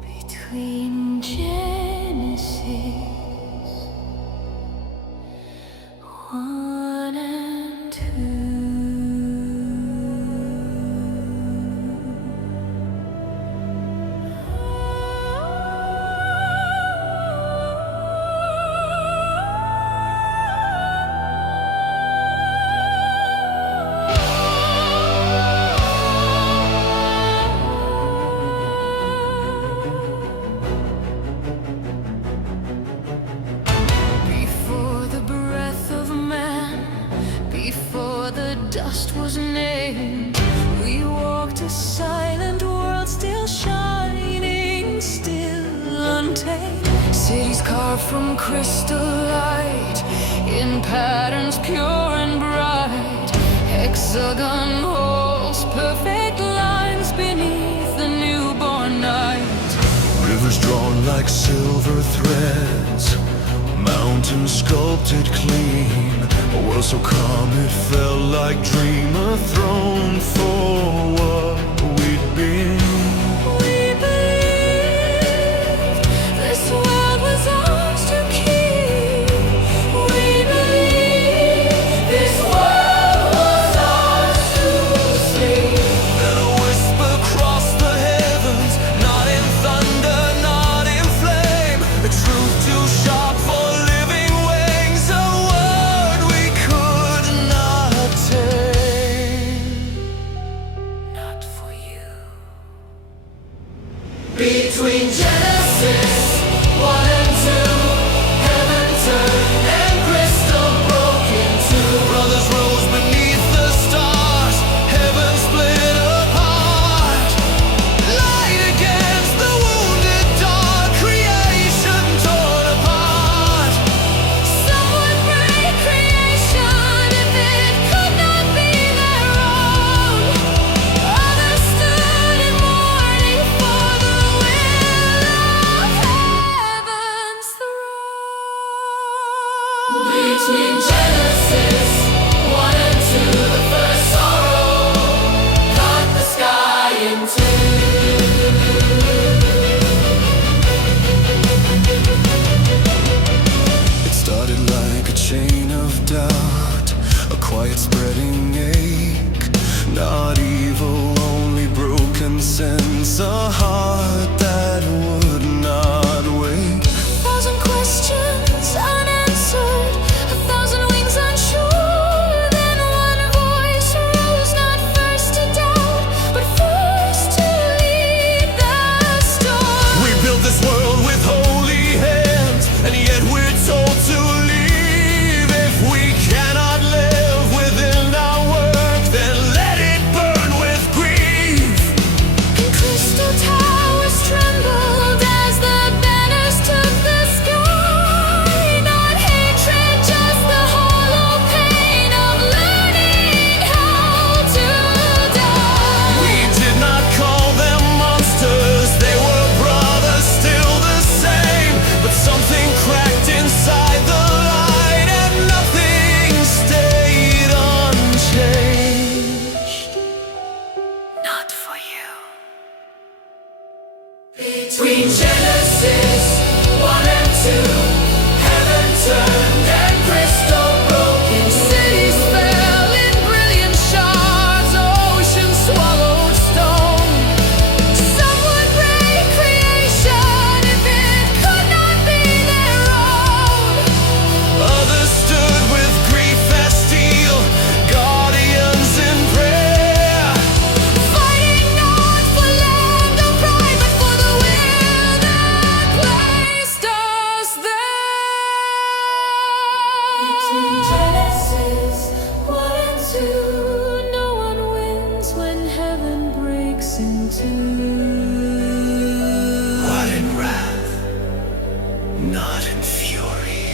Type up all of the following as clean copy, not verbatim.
Between Genesis 1 and 2. Dust was named. We walked a silent world, still shining, still untamed. Cities carved from crystal light, in patterns pure and bright. Hexagon halls, perfect lines beneath the newborn night. Rivers drawn like silver threads, mountains sculpted clean. A world so calm it felt like dream, a throne for what we'd been. We believed this world was ours to keep. We believed this world was ours to see. And a whisper crossed the heavens, not in thunder, not in flame. The truth too sharp for living wings, a word we could not tame. Not for you. Between Genesis 1 and 2, heaven turned and crystal broke in two. Brothers rose beneath the stars, heaven split apart. Light against the wounded dark, creation torn apart. Someone break creation if it could not be their own. Others stood in mourning for the will of heaven's throne. Between Genesis 1 and 2, the first sorrow cut the sky in two. It started like a chain of doubt, a quiet spreading ache. Not evil, only broken sense, a heart that would not wake. 1,000 questions unanswered, 1,000 wings unsure. Then one voice rose, not first to doubt, but first to lead the storm. We built this world with holy hands, and yet we're told to leave. If we cannot live within our work, then let it burn with grief. And crystal towers trembled as the banners took the sky. Not hatred, just the hollow pain of learning how to die. We did not call them monsters, they were brothers, still the same. But something cracked inside the light, and nothing stayed unchanged. Not for you. Between Genesis 1 and 2, heaven turned and crystal broke in two. Cities fell in brilliant shards, oceans swallowed stone. Someone break creation if it could not be their own. Others stood with grief as steel, guardians in prayer. Fighting not for land or pride, but for the will that placed us there. Between Genesis 1 and 2, no one wins when heaven breaks in two. Not in wrath, not in fury,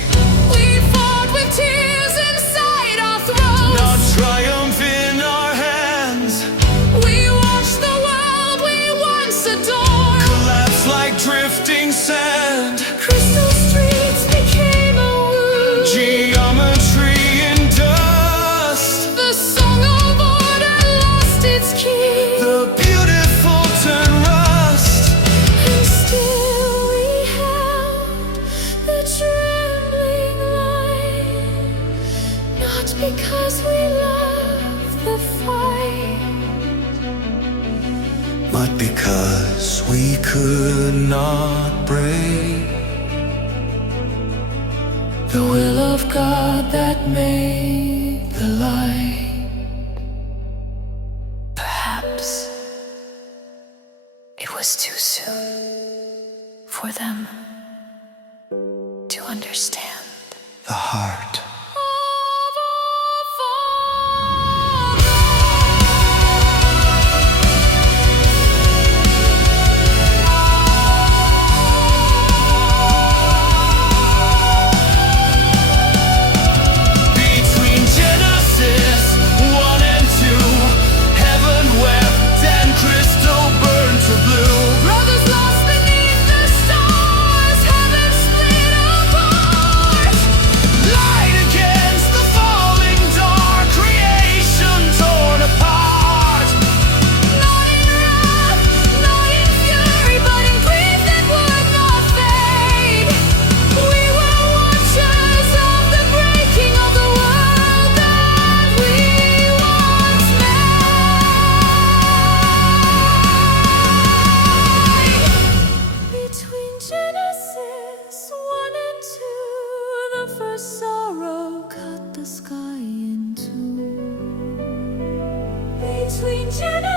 We fought with tears inside our throats. not triumph in our hands. We watched the world we once adored. Collapse like drifting sand. Crystal could not break. The will of God that made the light. Perhaps it was too soon for them to understand. The heart. Between Genesis 1 and 2, heaven wept and crystal burned to blue. Brothers lost beneath the stars, heaven split apart. Light against the falling dark, creation torn apart. Not in wrath, not in fury, but in grief that would not fade. We were watchers of the breaking of the world that we once made. Between Genesis 1 and 2, the first sorrow cut the sky in two. Between Genesis